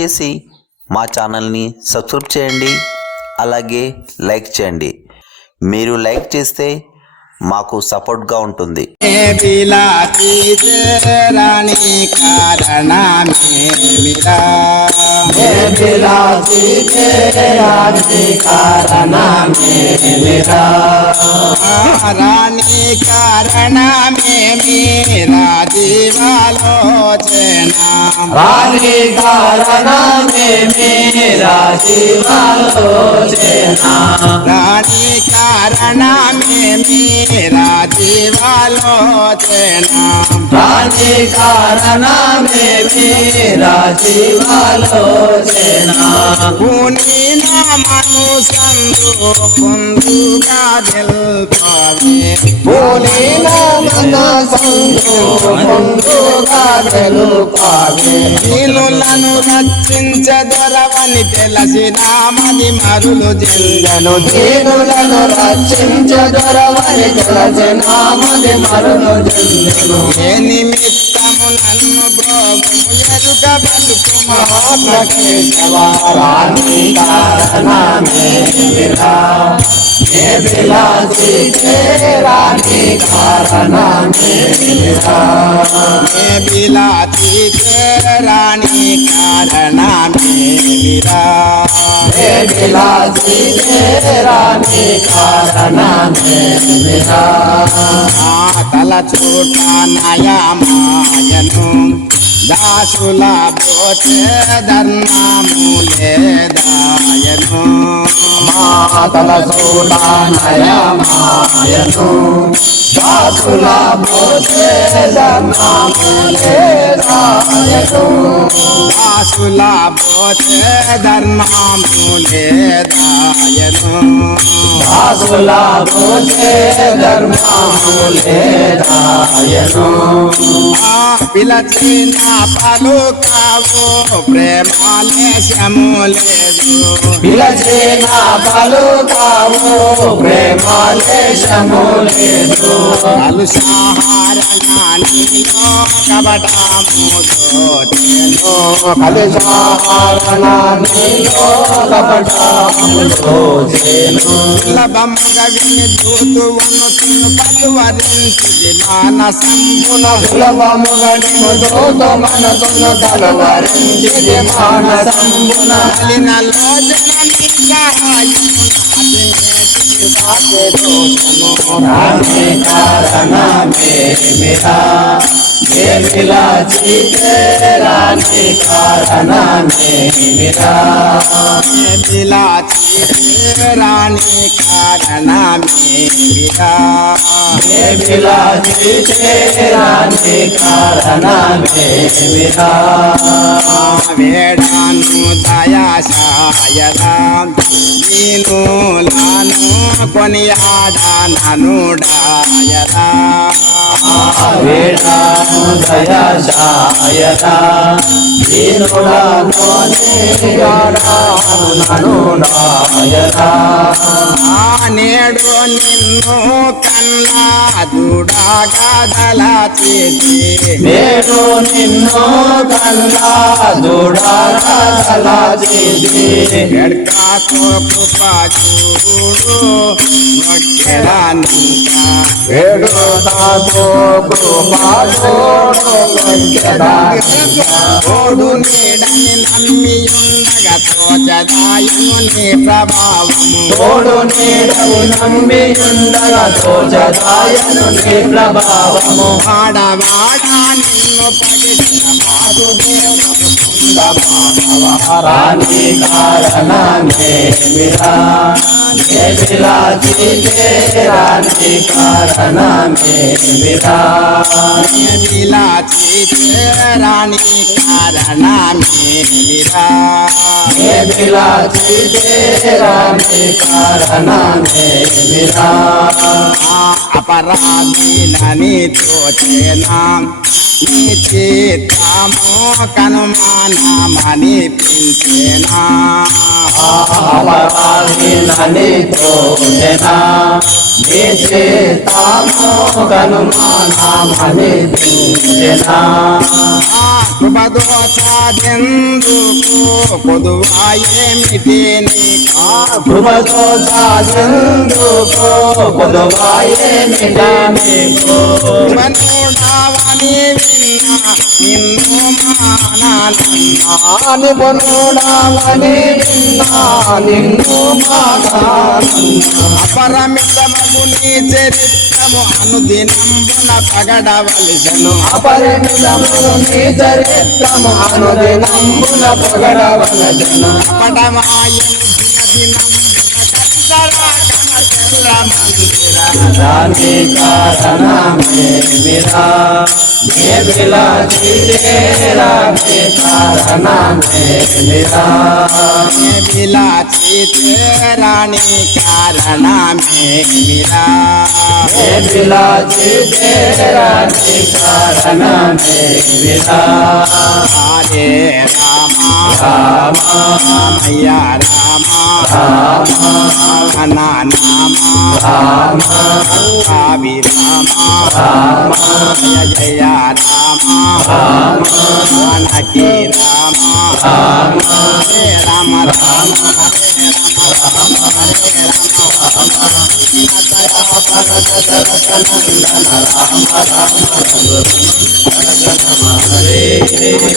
దయచేసి మా ఛానల్ని సబ్స్క్రైబ్ చేయండి అలాగే లైక్ చేయండి. మీరు లైక్ చేస్తే మాకు సపోర్ట్గా ఉంటుంది. బిలాతి కారణ बिलासी मेरा रानी कारणा में मेरा दीवालोचना रानी कारण में मेरा दीवालोचना रानी कारणा में मेरा दीवालोचना রাজি কারণে রাজি ভালো সেনা উনি না মানুষ বন্ধু গাদেল পাবে বলে దీనులను రక్షించదొరవని తెలిసిన మది మరులు చెందను. దీనులను రక్షించదొరవని తెలిసినామది మరును జల్లును ఏ నిమిత్తము నన్ను బ్రోగు ఎరుక బతుకు రాణి కారణమే విరా ఏ విలాసి రాణి కారణమే విరా ఏ బిలాతి రాణి కారణ మేమిరా ఏ విలాసి రాణి కారణమే విరా తల చూట నయమాయను దాసుల పోతే ధర్మము లేదాయను. మాతల సూడానయమాయను దాసుల పోతే ధర్మము లే దాసుల పోతే ధర్మములే దాయను దాసుల భోజే ధర్మములే రాయను పిలచిన పలుకావు ప్రేమాలేశము లేదు. పిలచిన పలుకావు ప్రేమాలేశము లేదు కలుషాహారణానిలో కబటము కలిశారణిలో కపటములో చేను సులభముగా విని దూతు వనుతును పలువరించుది మానసంబున. సులభముగా నిముదోత మనసును కలవరించి మానసంబున కలినలో జనని రాణి కారణమే మిరా ఏ విలాసి రాణి కారణమే మిరా రాణి కారణ మీరా ఏ విలాసి రాణి కారణమే మిరా వేడాను దయాశాయరా నేను లాను కొనియాడాను డాయరా వేడాను దయశాయరా దీనుడా నను డాయరా నేడు నిన్ను కన్నా దుడాగా దళచేతి నేను నిన్ను కన్నా దూడాలి ఎడ్కాతో కృప చూడు నొక్కెడానంతా వేడు కృపాలోడు తోడు నీడని నమ్మి ఉండగా తోచదాయను నీ ప్రభావము. తోడు నీడవు నమ్మి ఉండగా తోచదాయను నీ ప్రభావము. వాడవాడా నిన్ను పడిన మారు రాణి लीला चित्र रानी कारण मेरा लीला चित्र रानी कारण मेरा รามีนานิโตเจนังนิจิตามกันมานามานิปินเจนาอาปรามีนานิโตเจนานิจิตามกันมานามานิปินเจนา కృపతో సాధందుకో పొదువాయే నీకు మనుడావని విన్నా నిన్ను విన్నా చరిత్రము అనుదినంబున పగడవలసను అపరిమితమును చరిత్రము అనుదినంబుల పొగడవలెను పటమాయను దినదినంబున విరా తెల్ల మందిర రాని కారణమే విరా మే విలాసి తేరా మే కారణమే విరా విలాచి తేరాణి కారణమే మిరా మే విలాసి తేరా నీ కారణమే విరా హరే రామ రామ రామయ్య రామ రామ నామ రామ కావి రామ రామ జయ జయ రామ జానకి రామ హరే రామ రామ హరే రామ హరే రామ